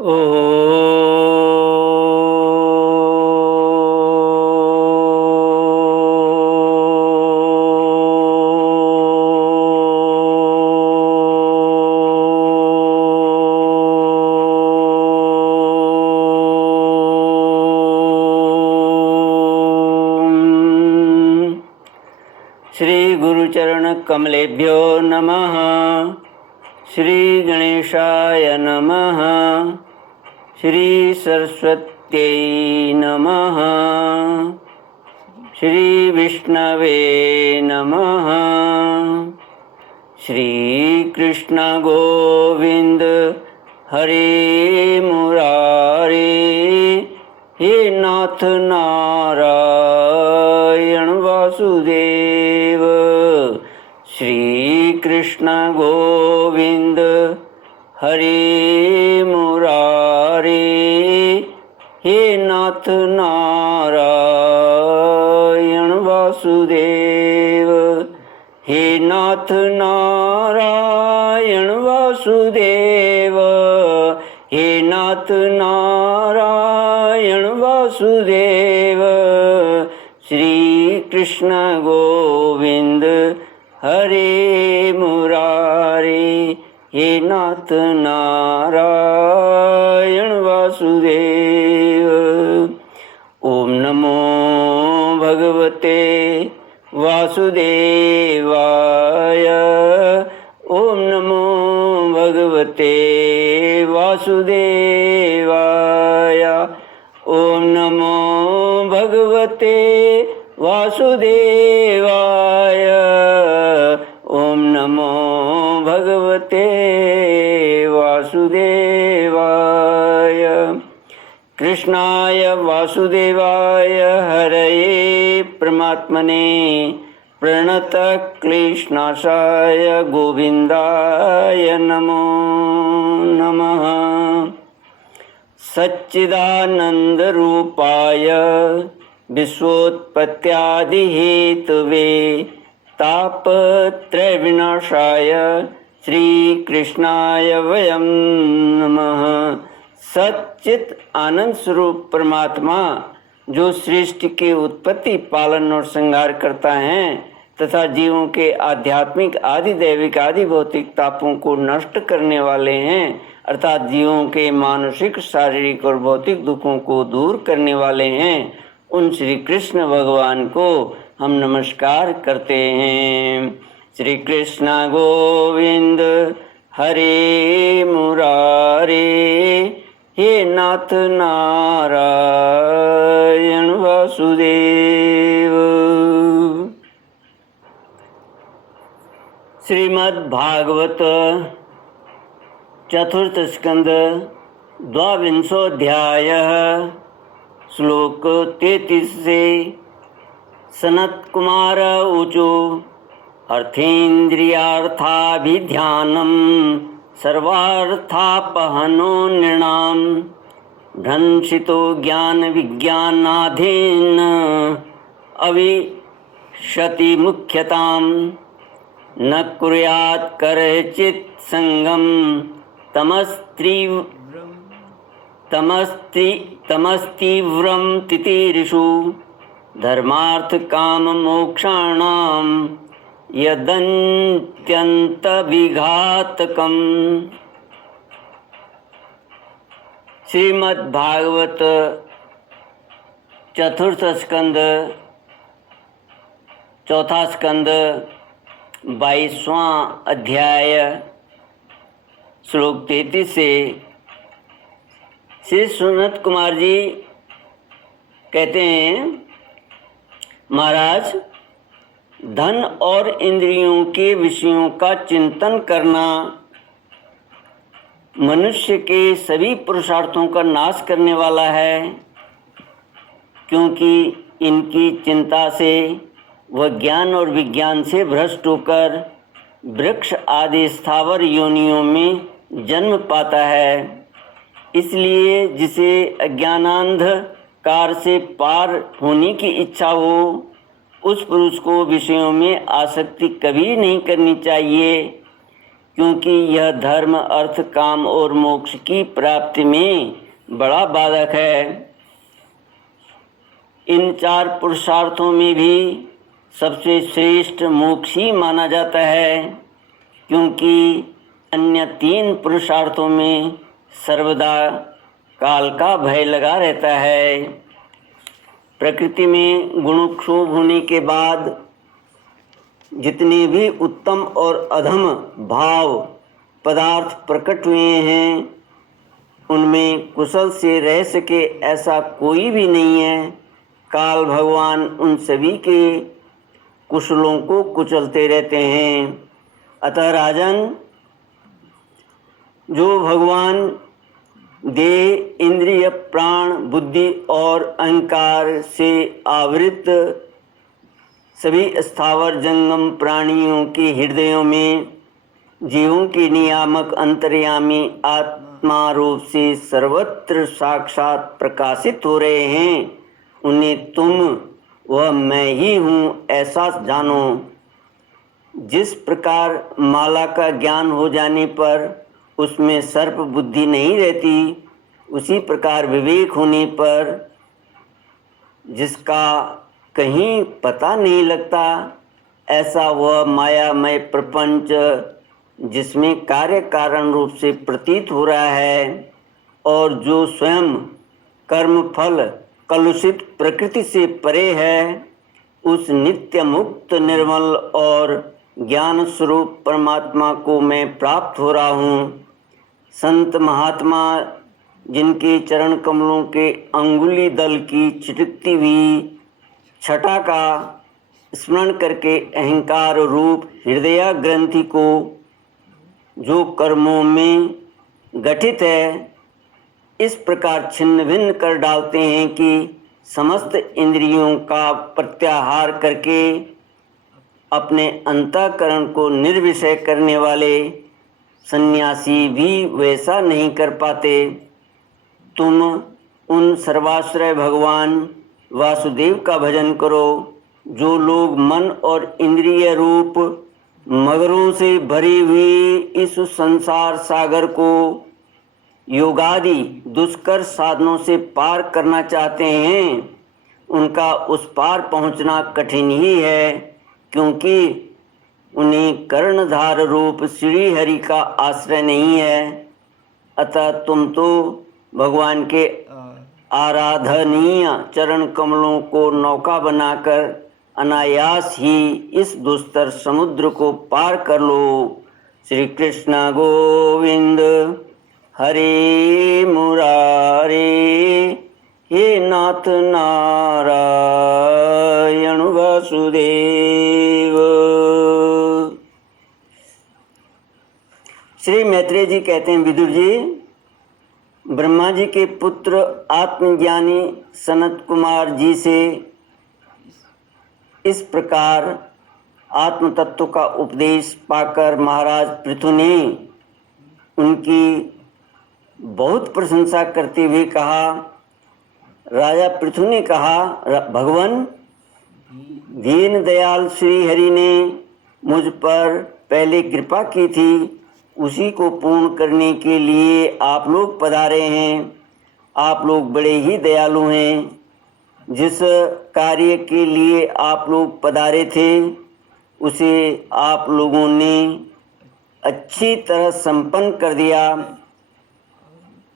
ओ श्री गुरुचरण कमलेभ्यो नमः। श्री गणेशाय नमः। श्री सरस्वत्यै नमः। श्री विष्णवे नमः। श्री कृष्ण गोविंद हरे मुरारे, हे नाथ नारायण वासुदेव। श्री कृष्ण गोविंद हरे मुरारे, हे नाथ नारायण वासुदेव। हे नाथ नारायण वासुदेव। हे नाथ नारायण वासुदेव। श्री कृष्ण गोविंद हरे मुरारे, हे नाथ नारायण वासुदेव। ओम नमो भगवते वासुदेवाय। ओम नमो भगवते वासुदेवाय। ओम नमो भगवते वासुदेवाय। ओम नमो भगवते वासुदेवाय। कृष्णाय वासुदेवाय हरये परमात्मने प्रणतक्लेशनाशाय गोविन्दाय नमो नमः। सच्चिदानन्दरूपाय विश्वोत्पत्त्यादिहेतवे तापत्रयविनाशाय श्रीकृष्णाय वयं नमः। सच्चित आनंद स्वरूप परमात्मा जो सृष्टि की उत्पत्ति, पालन और संहार करता है तथा जीवों के आध्यात्मिक, आदि दैविक, आदि भौतिक तापों को नष्ट करने वाले हैं, अर्थात जीवों के मानसिक, शारीरिक और भौतिक दुखों को दूर करने वाले हैं, उन श्री कृष्ण भगवान को हम नमस्कार करते हैं। श्री कृष्ण गोविंद हरे मुरारे, हे नाथ नारायण वासुदेव। श्रीमद्भागवत चतुर्थ स्कंद द्वाविंशोऽध्यायः श्लोक 33 से। सनत कुमार ऊचु अर्थेन्द्रियार्थाभिध्यानम् सर्वार्थापहनो नृणां भ्रंशितो ज्ञान विज्ञानाधीन अविशति मुख्यतां न कुर्यात् करचित् संगम तमस्तीव्रं तितिरिषु धर्मार्थ काम मोक्षाणां यदन्त्यन्तविघातकम्। श्रीमद्भागवत चतुर्थ स्कंद चौथा स्कंद 22वां अध्याय श्लोक 33 से। श्री सुनत कुमार जी कहते हैं, महाराज, धन और इंद्रियों के विषयों का चिंतन करना मनुष्य के सभी पुरुषार्थों का नाश करने वाला है, क्योंकि इनकी चिंता से वह ज्ञान और विज्ञान से भ्रष्ट होकर वृक्ष आदि स्थावर योनियों में जन्म पाता है। इसलिए जिसे अज्ञानांधकार से पार होने की इच्छा हो, उस पुरुष को विषयों में आसक्ति कभी नहीं करनी चाहिए। क्योंकि यह धर्म, अर्थ, काम और मोक्ष की प्राप्ति में बड़ा बाधक है। इन 4 पुरुषार्थों में भी सबसे श्रेष्ठ मोक्ष ही माना जाता है, क्योंकि अन्य 3 पुरुषार्थों में सर्वदा काल का भय लगा रहता है। प्रकृति में गुणक्षोभ होने के बाद जितने भी उत्तम और अधम भाव पदार्थ प्रकट हुए हैं, उनमें कुशल से रह सके ऐसा कोई भी नहीं है। काल भगवान उन सभी के कुशलों को कुचलते रहते हैं। अतः राजन, जो भगवान देह, इंद्रिय, प्राण, बुद्धि और अहंकार से आवृत सभी स्थावर जंगम प्राणियों के हृदयों में जीवों के नियामक अंतर्यामी आत्मा रूप से सर्वत्र साक्षात प्रकाशित हो रहे हैं, उन्हें तुम वह मैं ही हूँ ऐसा जानो। जिस प्रकार माला का ज्ञान हो जाने पर उसमें सर्प बुद्धि नहीं रहती, उसी प्रकार विवेक होने पर जिसका कहीं पता नहीं लगता, ऐसा वह मायामय प्रपंच जिसमें कार्य कारण रूप से प्रतीत हो रहा है और जो स्वयं कर्म फल कलुषित प्रकृति से परे है, उस नित्य मुक्त निर्मल और ज्ञान स्वरूप परमात्मा को मैं प्राप्त हो रहा हूँ। संत महात्मा जिनके चरण कमलों के अंगुली दल की चिटकती हुई छटा का स्मरण करके अहंकार रूप हृदय ग्रंथि को जो कर्मों में गठित है, इस प्रकार छिन्न भिन्न कर डालते हैं कि समस्त इंद्रियों का प्रत्याहार करके अपने अंतःकरण को निर्विषय करने वाले सन्यासी भी वैसा नहीं कर पाते। तुम उन सर्वाश्रय भगवान वासुदेव का भजन करो। जो लोग मन और इंद्रिय रूप मगरों से भरी हुई इस संसार सागर को योगादि दुष्कर साधनों से पार करना चाहते हैं, उनका उस पार पहुंचना कठिन ही है, क्योंकि उन्हें कर्णधार रूप श्री हरि का आश्रय नहीं है। अतः तुम तो भगवान के आराधनीय चरण कमलों को नौका बनाकर अनायास ही इस दुस्तर समुद्र को पार कर लो। श्री कृष्ण गोविंद हरे मुरारे, हे नाथ नारायण वासुदेव। श्री मैत्रेय जी कहते हैं, विदुर जी, ब्रह्मा जी के पुत्र आत्मज्ञानी सनत कुमार जी से इस प्रकार आत्म तत्व का उपदेश पाकर महाराज पृथु ने उनकी बहुत प्रशंसा करते हुए कहा। राजा पृथु ने कहा, भगवान दीन दयाल श्री हरि ने मुझ पर पहले कृपा की थी, उसी को पूर्ण करने के लिए आप लोग पधारे हैं। आप लोग बड़े ही दयालु हैं। जिस कार्य के लिए आप लोग पधारे थे उसे आप लोगों ने अच्छी तरह संपन्न कर दिया।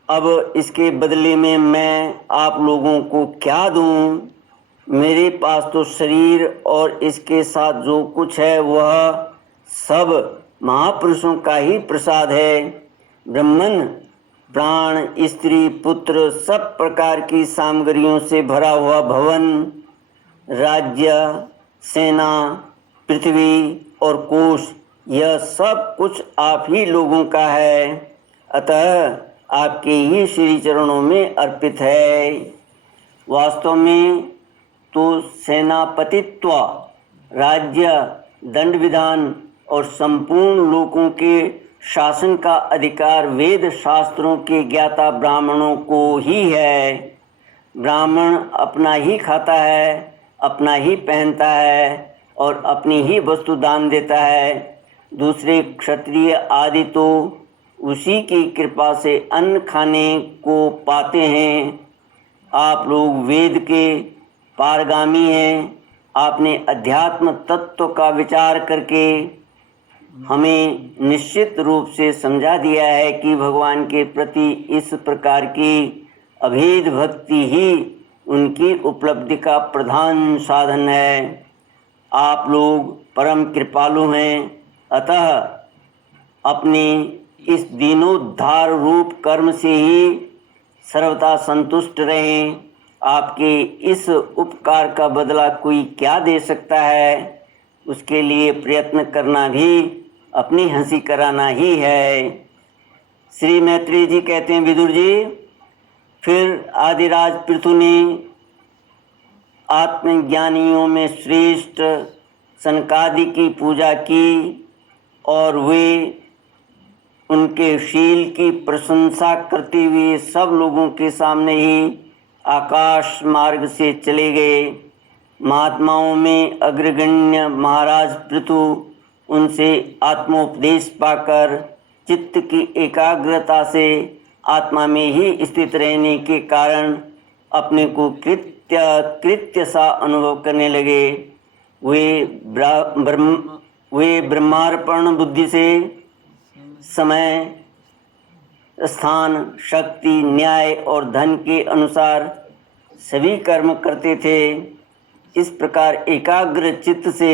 अब इसके बदले में मैं आप लोगों को क्या दूं? मेरे पास तो शरीर और इसके साथ जो कुछ है वह सब महापुरुषों का ही प्रसाद है। ब्रह्मन, प्राण, स्त्री, पुत्र, सब प्रकार की सामग्रियों से भरा हुआ भवन, राज्य, सेना, पृथ्वी और कोश, यह सब कुछ आप ही लोगों का है। अतः आपके ही श्री चरणों में अर्पित है। वास्तव में तो सेनापतित्व, राज्य, दंड विधान और संपूर्ण लोकों के शासन का अधिकार वेद शास्त्रों के ज्ञाता ब्राह्मणों को ही है। ब्राह्मण अपना ही खाता है, अपना ही पहनता है और अपनी ही वस्तु दान देता है। दूसरे क्षत्रिय आदि तो उसी की कृपा से अन्न खाने को पाते हैं। आप लोग वेद के पारगामी हैं। आपने अध्यात्म तत्व का विचार करके हमें निश्चित रूप से समझा दिया है कि भगवान के प्रति इस प्रकार की अभेद भक्ति ही उनकी उपलब्धि का प्रधान साधन है। आप लोग परम कृपालु हैं, अतः अपने इस दीनोद्धार रूप कर्म से ही सर्वथा संतुष्ट रहें। आपके इस उपकार का बदला कोई क्या दे सकता है? उसके लिए प्रयत्न करना भी अपनी हंसी कराना ही है। श्री मैत्रेय जी कहते हैं, विदुर जी, फिर आदिराज पृथु ने आत्मज्ञानियों में श्रेष्ठ सनकादि की पूजा की और वे उनके शील की प्रशंसा करते हुए सब लोगों के सामने ही आकाश मार्ग से चले गए। महात्माओं में अग्रगण्य महाराज पृथु उनसे आत्मोपदेश पाकर चित्त की एकाग्रता से आत्मा में ही स्थित रहने के कारण अपने को कृत्य सा अनुभव करने लगे। वे ब्रह्मार्पण बुद्धि से समय, स्थान, शक्ति, न्याय और धन के अनुसार सभी कर्म करते थे। इस प्रकार एकाग्र चित्त से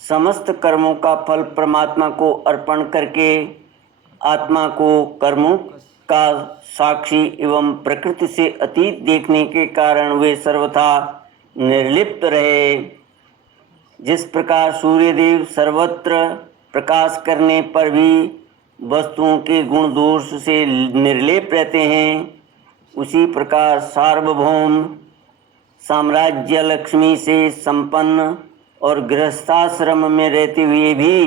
समस्त कर्मों का फल परमात्मा को अर्पण करके आत्मा को कर्मों का साक्षी एवं प्रकृति से अतीत देखने के कारण वे सर्वथा निर्लिप्त रहे। जिस प्रकार सूर्यदेव सर्वत्र प्रकाश करने पर भी वस्तुओं के गुण दोष से निर्लेप रहते हैं, उसी प्रकार सार्वभौम साम्राज्य लक्ष्मी से संपन्न और गृहस्थाश्रम में रहते हुए भी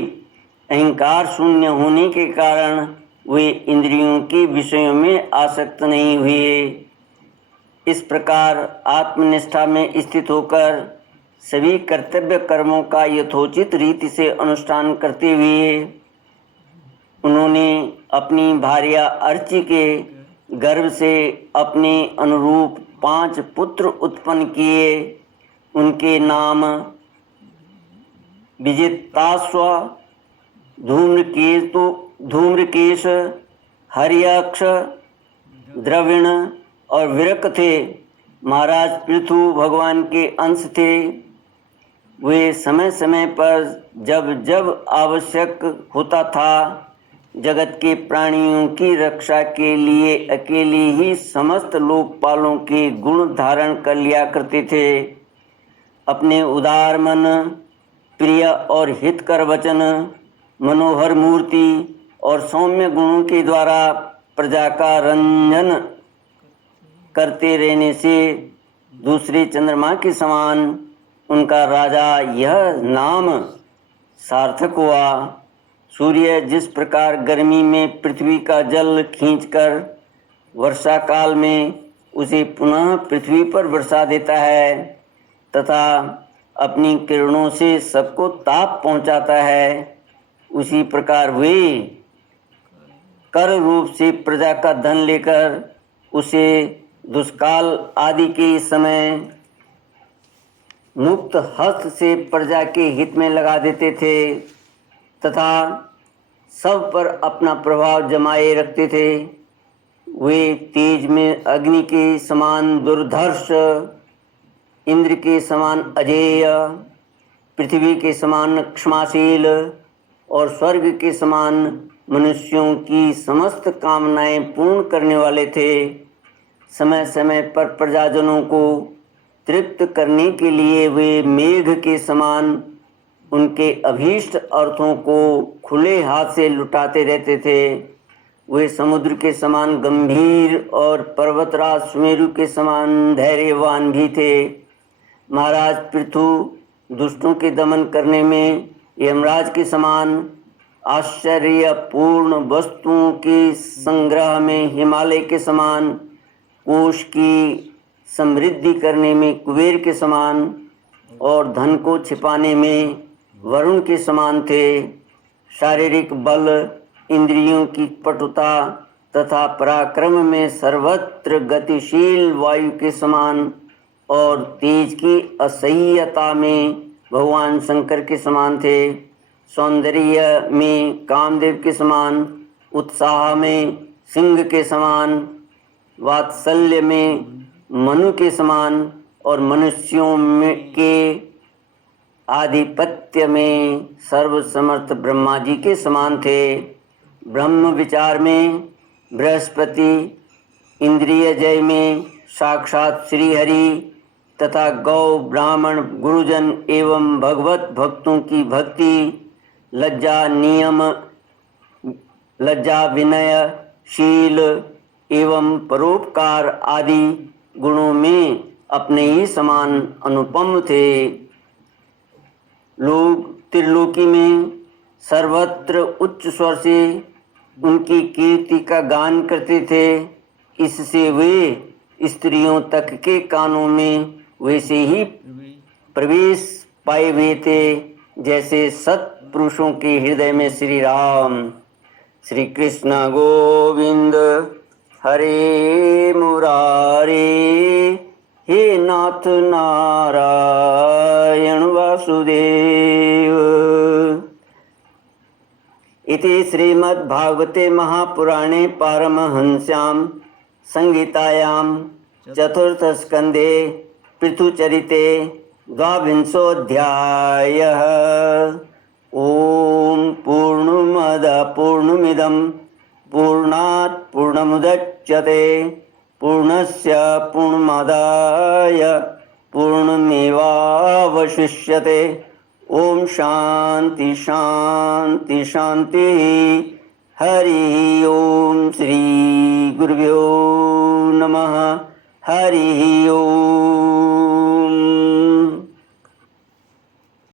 अहंकार शून्य होने के कारण वे इंद्रियों के विषयों में आसक्त नहीं हुए। इस प्रकार आत्मनिष्ठा में स्थित होकर सभी कर्तव्य कर्मों का यथोचित रीति से अनुष्ठान करते हुए उन्होंने अपनी भार्या अर्ची के गर्भ से अपने अनुरूप 5 पुत्र उत्पन्न किए। उनके नाम विजिताश्व, धूम्रकेश, हरियक्ष, द्रविण और विरक थे। महाराज पृथु भगवान के अंश थे। वे समय समय पर जब जब आवश्यक होता था जगत के प्राणियों की रक्षा के लिए अकेले ही समस्त लोकपालों के गुण धारण कर लिया करते थे। अपने उदार मन, प्रिय और हितकर वचन, मनोहर मूर्ति और सौम्य गुणों के द्वारा प्रजा का रंजन करते रहने से दूसरे चंद्रमा के समान उनका राजा यह नाम सार्थक हुआ। सूर्य जिस प्रकार गर्मी में पृथ्वी का जल खींचकर वर्षा काल में उसे पुनः पृथ्वी पर बरसा देता है तथा अपनी किरणों से सबको ताप पहुंचाता है, उसी प्रकार वे कर रूप से प्रजा का धन लेकर उसे दुष्काल आदि के समय मुक्त हस्त से प्रजा के हित में लगा देते थे तथा सब पर अपना प्रभाव जमाए रखते थे। वे तेज में अग्नि के समान दुर्धर्ष, इंद्र के समान अजेय, पृथ्वी के समान क्षमाशील और स्वर्ग के समान मनुष्यों की समस्त कामनाएं पूर्ण करने वाले थे। समय समय पर प्रजाजनों को तृप्त करने के लिए वे मेघ के समान उनके अभीष्ट अर्थों को खुले हाथ से लुटाते रहते थे। वे समुद्र के समान गंभीर और पर्वतराज सुमेरु के समान धैर्यवान भी थे। महाराज पृथु दुष्टों के दमन करने में यमराज के समान, आश्चर्यपूर्ण वस्तुओं के संग्रह में हिमालय के समान, कोष की समृद्धि करने में कुबेर के समान और धन को छिपाने में वरुण के समान थे। शारीरिक बल, इंद्रियों की पटुता तथा पराक्रम में सर्वत्र गतिशील वायु के समान और तेज की असह्यता में भगवान शंकर के समान थे। सौंदर्य में कामदेव के समान, उत्साह में सिंह के समान, वात्सल्य में मनु के समान और मनुष्यों में के आधिपत्य में सर्वसमर्थ ब्रह्मा जी के समान थे। ब्रह्म विचार में बृहस्पति, इंद्रिय जय में साक्षात श्री हरि तथा गौ ब्राह्मण गुरुजन एवं भगवत भक्तों की भक्ति, लज्जा विनय शील एवं परोपकार आदि गुणों में अपने ही समान अनुपम थे। लोग त्रिलोकी में सर्वत्र उच्च स्वर से उनकी कीर्ति का गान करते थे। इससे वे स्त्रियों तक के कानों में वैसे ही प्रवेश पाए हुए थे जैसे सत्पुरुषों के हृदय में श्री राम। श्री कृष्ण गोविंद हरे मुरारे, हे नाथ नारायण वासुदेव। इति श्रीमद्भागवते महापुराणे पारमहंस्यां संहितायां चतुर्थस्कन्धे पृथुचरिते द्वाविंशोऽध्यायः। ॐ पूर्णमदः पूर्णमिदं पूर्णात् पूर्णमुदच्यते पूर्णस्य पूर्णमादाय पूर्णमेवावशिष्यते। ओम शांति शांति शांति। हरि ओम। श्री गुरुभ्यो नमः। हरि ओम।